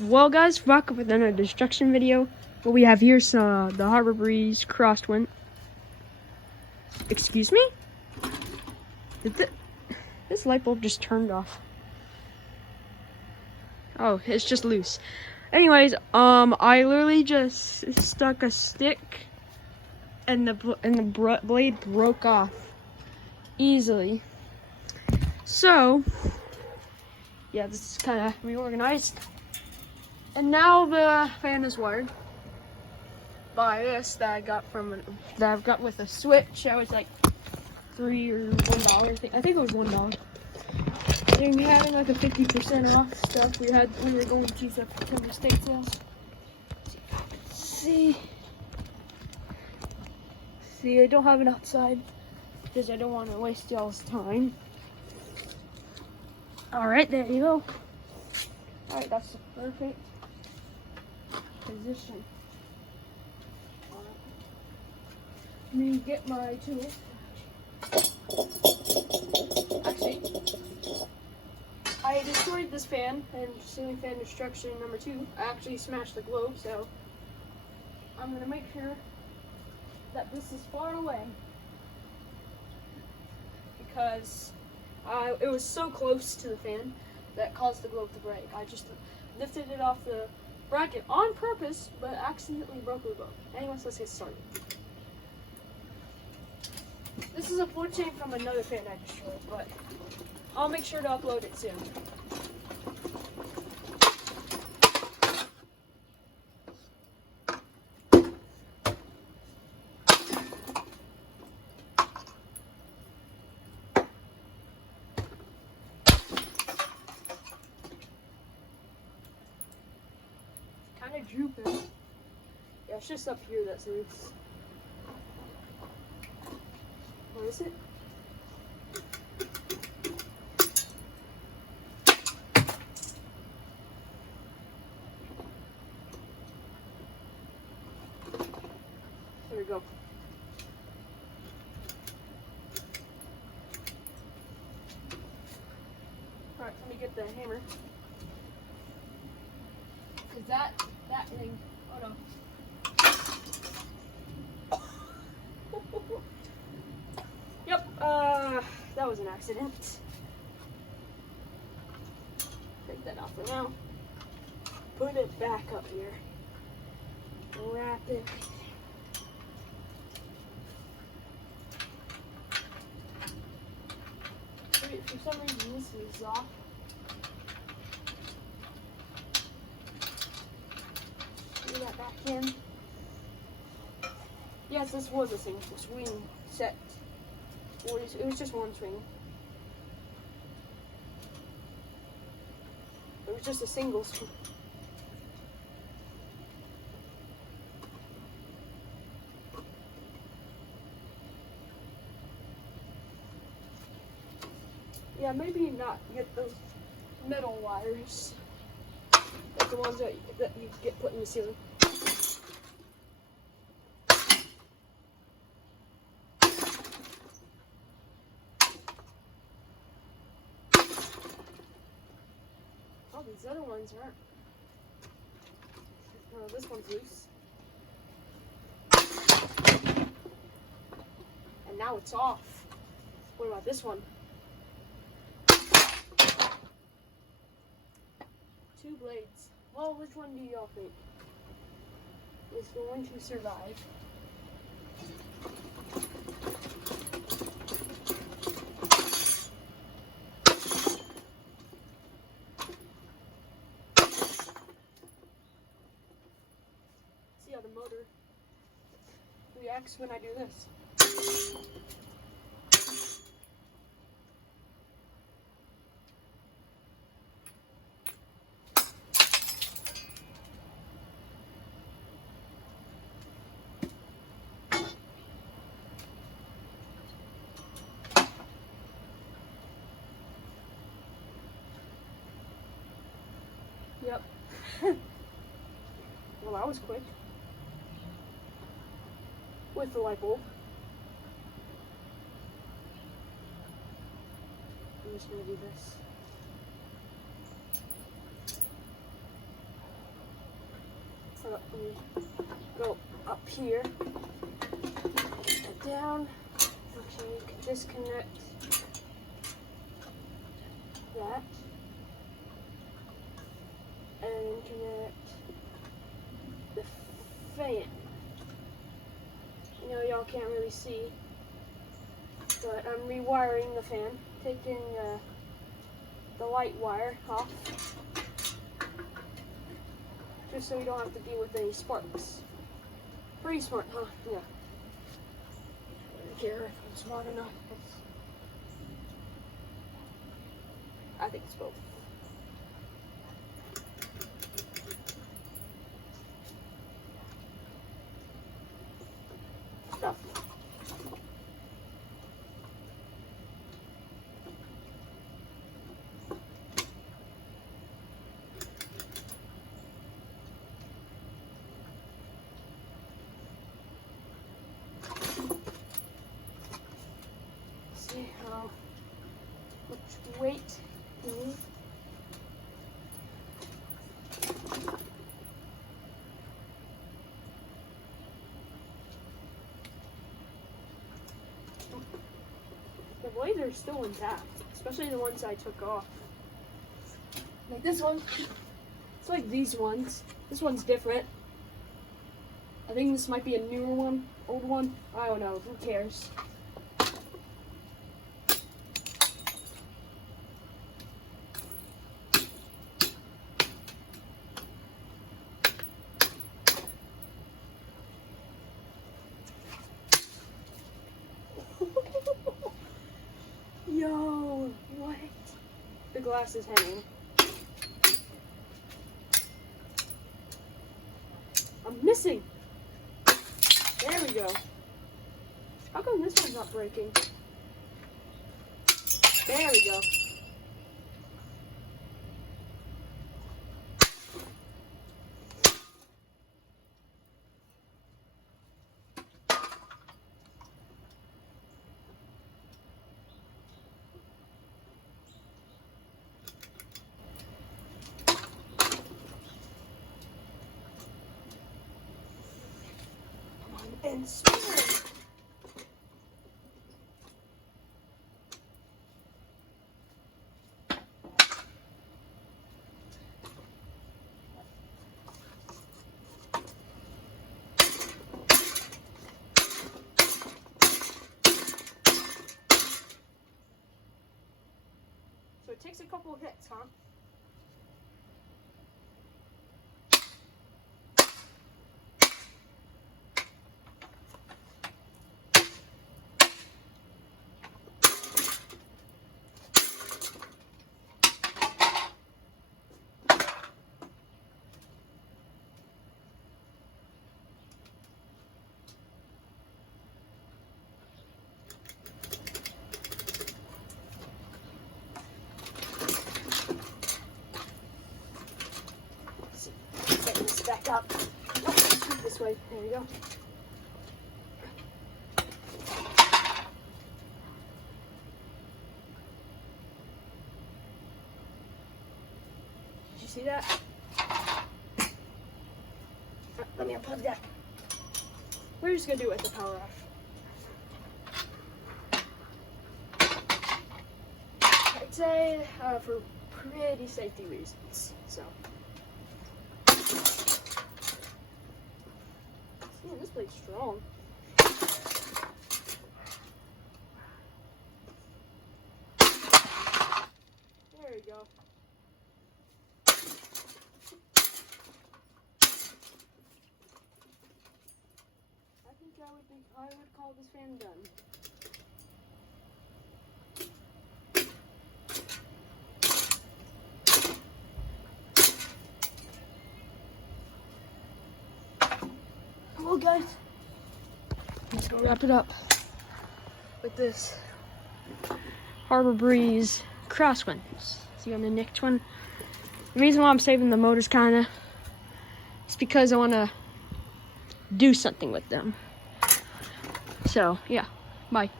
Well, guys, back with another destruction video. What we have here is the Harbor Breeze crosswind. Excuse me? This light bulb just turned off. Oh, it's just loose. Anyways, I literally just stuck a stick, and the blade broke off easily. So, yeah, this is kind of reorganized. And now the fan is wired by this that I got with a switch. I was like $3 or $1. I think it was $1. And we had like a 50% off stuff we had when we were going to September state sales. See, I don't have it outside because I don't want to waste y'all's time. All right, there you go. All right, that's the perfect position. Let me get my tools. Actually, I destroyed this fan and ceiling fan destruction number 2. I actually smashed the globe, so I'm gonna make sure that this is far away because it was so close to the fan that caused the globe to break. I just lifted it off the bracket on purpose, but accidentally broke the globe. Anyways, let's get started. This is a floor chain from another fan I destroyed, but I'll make sure to upload it soon. Kind of drooping. Yeah, it's just up here that's loose. What is it? There we go. Alright, let me get the hammer. Cause that thing, oh no. Yep, that was an accident. Take that off for now. Put it back up here. Wrap it. Wait, for some reason this is off. Put that back in. Yes, this was a single swing set. It was just one swing. It was just a single swing. Yeah, maybe not get those metal wires. Like the ones that you get put in the ceiling. Oh, these other ones aren't. Oh, this one's loose. And now it's off. What about this one? 2 blades. Well, which one do y'all think is going to survive? See how the motor reacts when I do this. Yep. Well, that was quick. With the light bulb. I'm just gonna do this. let me go up here and down. Actually, you can disconnect that and connect the fan. I know y'all can't really see, but I'm rewiring the fan, taking the light wire off, just so we don't have to deal with any sparks. Pretty smart, huh? Yeah. I don't care if I'm smart or not. I think it's both. Stuff. See how much weight you need. The blades are still intact, especially the ones I took off. Like this one, it's like these ones. This one's different. I think this might be a newer one, old one. I don't know, who cares? Yo, what? The glass is hanging. I'm missing. There we go. How come this one's not breaking? There we go. And spin. So it takes a couple of hits, huh? Back up. Oh, this way. There we go. Did you see that? Let me unplug that. We're just gonna do it with the power off. I'd say for pretty safety reasons. So. Man, this blade's strong. There we go. I would call this fan done. Well, guys, let's go wrap it up with this Harbor Breeze crosswinds. See on the next one. The reason why I'm saving the motors is because I want to do something with them. So, yeah, bye.